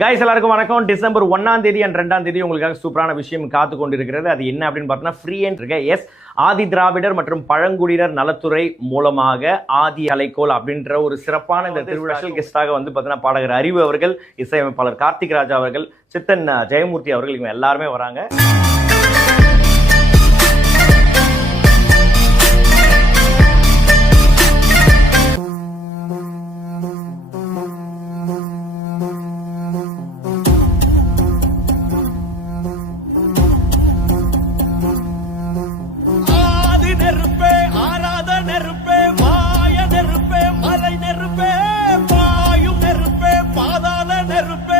Guys எல்லாருக்கும் வணக்கம். December 1ஆம் தேதி அண்ட் 2ஆம் தேதி உங்களுக்காக சூப்பரான விஷயம் காத்து கொண்டிருக்கிறது. அது என்ன அப்படின்னு பார்த்தீங்கன்னா ஃப்ரீ அண்ட் இருக்க ஆதி திராவிடர் மற்றும் பழங்குடியினர் நலத்துறை மூலமாக ஆதி அலைக்கோல் அப்படின்ற ஒரு சிறப்பான இந்த திருவிழாவில் கெஸ்டாக வந்து பார்த்தீங்கன்னா பாடகர் அறிவு அவர்கள், இசையமைப்பாளர் கார்த்திக் ராஜா அவர்கள், சித்தன் ஜெயமூர்த்தி அவர்கள், இவங்க எல்லாருமே வராங்க. நெருப்பே, பாயும் நெருப்பே, பாதாள நெருப்பே.